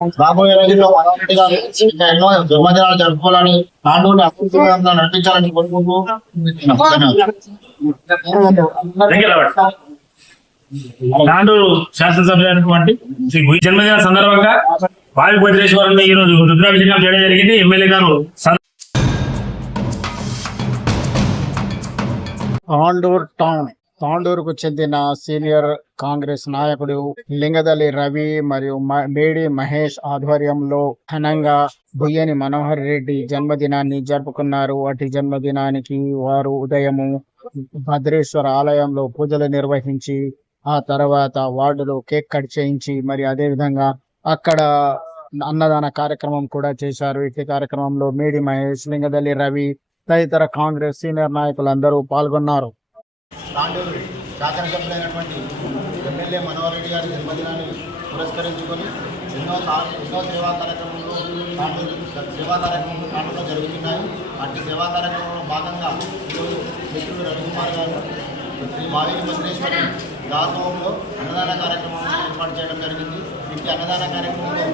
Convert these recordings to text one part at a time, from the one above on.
రాబోయే రోజుల్లో మనోరెడ్డి గారు ఇంకా ఎన్నో జన్మదినాలు జరుపుకోవాలని నాన్నని అభివృద్ధిగా నడిపించాలని కోరుకుంటూ తాండూరు శాసనసభ్యులైనటువంటి శ్రీ గుయి జన్మదిన సందర్భంగా వాయు భద్రేశ్వరంలో ఈ రోజు రుద్రాభిషేకం చేయడం జరిగింది. ఎమ్మెల్యే గారు తాండూర్ టౌన్ తాండూరుకు చెందిన సీనియర్ కాంగ్రెస్ నాయకుడు లింగదలి రవి మరియు మేడి మహేష్ ఆధ్వర్యంలో ఘనంగా బుయ్యని మనోహర్ రెడ్డి జన్మదినాన్ని జరుపుకున్నారు. అటు జన్మదినానికి వారు ఉదయము భద్రేశ్వర ఆలయంలో పూజలు నిర్వహించి ఆ తర్వాత వార్డులో కేక్ కట్ చేయించి మరి అదే విధంగా అక్కడ అన్నదాన కార్యక్రమం కూడా చేశారు. ఇట్టి కార్యక్రమంలో మేడి మహేష్, లింగదలి రవి తదితర కాంగ్రెస్ సీనియర్ నాయకులందరూ పాల్గొన్నారు. తాండూరు శాసనసభ్యులైనటువంటి ఎమ్మెల్యే మనోహర్ రెడ్డి గారి జన్మదినాన్ని పురస్కరించుకొని ఎన్నో సేవా కార్యక్రమంలో తాండూరులో జరుగుతున్నాయి. అట్టి సేవా కార్యక్రమంలో భాగంగా ఈరోజు మిత్రుడు రవికుమార్ గారు శ్రీ మావేలి భద్రేశ్వరి దాసోహంలో అన్నదాన కార్యక్రమాన్ని ఏర్పాటు చేయడం జరిగింది. ఇంటి అన్నదాన కార్యక్రమంలో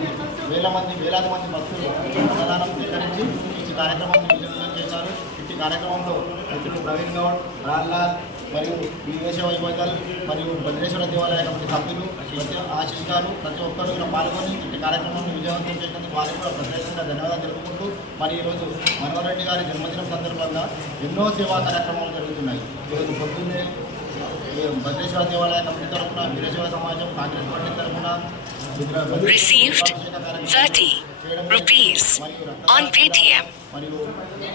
వేలాది మంది భక్తులు అన్నదానం స్వీకరించి ఈ కార్యక్రమాన్ని విజయవంతం చేశారు. ఇంటి కార్యక్రమంలో మిత్రులు ప్రవీణ్ గౌడ్, రాల్లాల్ మరియు వివేశ వైభోజల్ మరియు భద్రేశ్వర దేవాలయ కమిటీ సభ్యులు ఆశిష్ గారు ప్రతి ఒక్కరు ఇలా పాల్గొని ఇంటి కార్యక్రమాన్ని విజయవంతం చేసినందుకు వారికి కూడా ప్రత్యేకంగా ధన్యవాదాలు తెలుపుకుంటూ మరి ఈరోజు మనోహర్ రెడ్డి గారి జన్మదినం సందర్భంగా ఎన్నో సేవా కార్యక్రమాలు జరుగుతున్నాయి. ఈరోజు పొద్దున్నే భద్రేశ్వర దేవాలయ కమిటీ తరఫున వీరశైవ సమాజం కాంగ్రెస్ పార్టీ తరఫున మరియు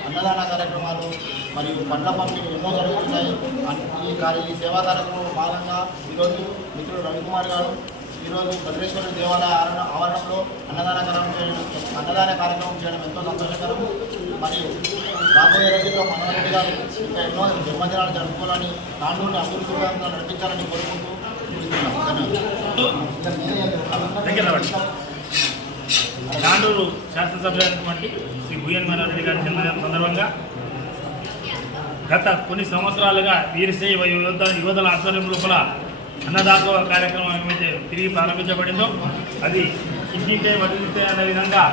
అన్నదాన కార్యక్రమాలు మరియు పండ్ల పంపిణీ ఎన్నో జరుగుతున్నాయి. ఈ సేవా కార్యక్రమంలో భాగంగా ఈరోజు మిత్రుడు రవికుమార్ గారు ఈరోజు భద్రేశ్వర దేవాలయ ఆవరణంలో అన్నదాన కార్యక్రమం చేయడం ఎంతో సంతోషకరం. మరియు రాబోయే రోజుల్లో మనోహర్ రెడ్డి గారు ఇంకా ఎన్నో జన్మదినాలు జరుపుకోవాలని తాండూరుని అభివృద్ధిగా నడిపించాలని కోరుకుంటూ తాండూరు శాసనసభ్యులైనటువంటి శ్రీ గుయ్యని మనోహర్ రెడ్డి గారి జన్మదినం సందర్భంగా గత కొన్ని సంవత్సరాలుగా వీరశైవ యువతల ఆధ్వర్యం లోపల అన్నదాసోహ కార్యక్రమం ఏమైతే తిరిగి ప్రారంభించబడిందో అది ఇంటింటే వదిలితే అనే విధంగా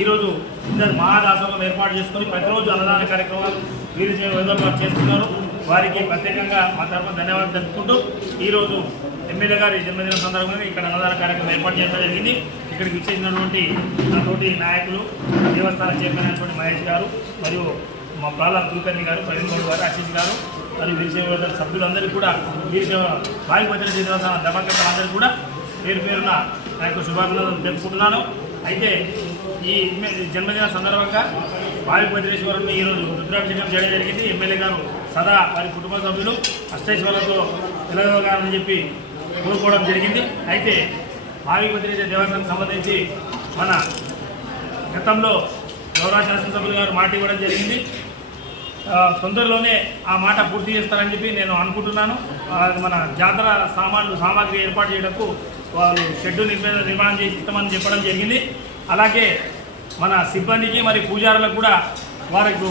ఈరోజు ఇద్దరు మహాదాసోహం ఏర్పాటు చేసుకొని ప్రతిరోజు అన్నదాన కార్యక్రమాలు వీరశైవ యువతల వారు చేస్తున్నారు. వారికి ప్రత్యేకంగా మా తరఫున ధన్యవాదాలు తెలుపుకుంటూ ఈరోజు ఎమ్మెల్యే గారి జన్మదినం సందర్భంగా ఇక్కడ అన్నదాన కార్యక్రమం ఏర్పాటు చేయడం జరిగింది. ఇక్కడికి విచ్చేసినటువంటి తోటి నాయకులు, దేవస్థాన చైర్మన్ అయినటువంటి మహేష్ గారు మరియు మా ప్రాల కులకర్ణి గారు, ప్రవీణ్ గౌడ్ గారు, ఆశీష్ గారు మరియు వీరశైవ సభ్యులందరికీ కూడా వాయు భద్రేశ్వర దేవస్థాన ధర్మకర్తలందరికీ కూడా పేరున నా యొక్క శుభాభినందనలు తెలుపుకుంటున్నాను. అయితే ఈ జన్మదిన సందర్భంగా వాయు భద్రేశ్వరంని ఈరోజు రుద్రాభిషేకం చేయడం జరిగింది. ఎమ్మెల్యే గారు సదా వారి కుటుంబ సభ్యులు అష్టైశ్వర్యంతో వెలగలగాలని చెప్పి కోరుకోవడం జరిగింది. అయితే వాయు భద్రేశ్వర దేవస్థానానికి సంబంధించి మన గతంలో గౌరవ శాసనసభ్యులు గారు మాట ఇవ్వడం జరిగింది. తొందరలోనే ఆ మాట పూర్తి చేస్తారని చెప్పి నేను అనుకుంటున్నాను. మన జాతర సామాగ్రి ఏర్పాటు చేయడానికి వాళ్ళు షెడ్డు నిర్మాణం చేసి ఇస్తామని చెప్పడం జరిగింది. అలాగే మన సిబ్బందికి మరి పూజారులకు కూడా వారికి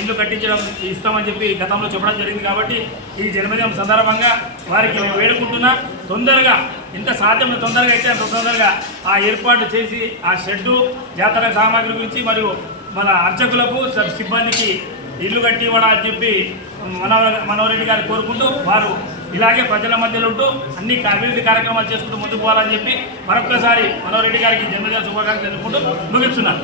ఇల్లు కట్టించడం ఇస్తామని చెప్పి గతంలో చెప్పడం జరిగింది. కాబట్టి ఈ జన్మదినం సందర్భంగా వారికి వేడుకుంటున్నా తొందరగా ఎంత సాధ్యం తొందరగా అయితే అంత తొందరగా ఆ ఏర్పాటు చేసి ఆ షెడ్డు జాతర సామాగ్రి గురించి మరియు మన అర్చకులకు సిబ్బందికి ఇల్లు కట్టి ఇవ్వాలని చెప్పి మనోహర్ రెడ్డి గారు కోరుకుంటూ వారు ఇలాగే ప్రజల మధ్యలో ఉంటూ అన్ని అభివృద్ధి కార్యక్రమాలు చేసుకుంటూ ముందుకు పోవాలని చెప్పి మరొక్కసారి మనోహర్ రెడ్డి గారికి జన్మదిన శుభాకాంక్షలు తెలుపుకుంటూ ముగిస్తున్నాను.